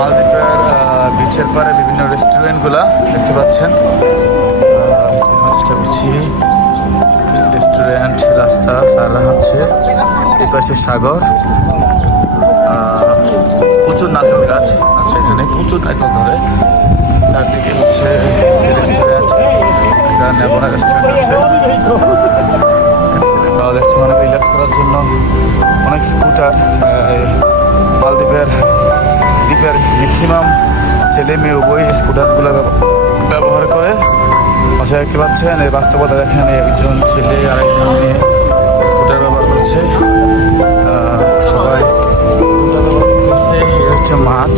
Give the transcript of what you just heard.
মালদ্বীপের বিচের পারে বিভিন্ন রেস্টুরেন্টগুলা দেখতে পাচ্ছেন। চেষ্টা করছি রেস্টুরেন্ট, রাস্তা সারা হচ্ছে, এই পাশে সাগর, প্রচুর নারকেল গাছ আছে এখানে, প্রচুর নারকেল ধরে। চারদিকে হচ্ছে রেস্টুরেন্ট, একটা নেবোনা রেস্টুরেন্ট আছে। দেখছি অনেক রিল্যাক্স করার জন্য অনেক স্কুটার। মালদ্বীপের ম্যাক্সিমাম ছেলে মেয়ে উভয় স্কুটারগুলো ব্যবহার করে। পাশে দেখতে পাচ্ছেন এই বাস্তবতা দেখেন, একজন ছেলে আর একজন মেয়ে স্কুটার ব্যবহার করছে। সবাই স্কুটার ব্যবহার করতেছে। এই হচ্ছে মাছ।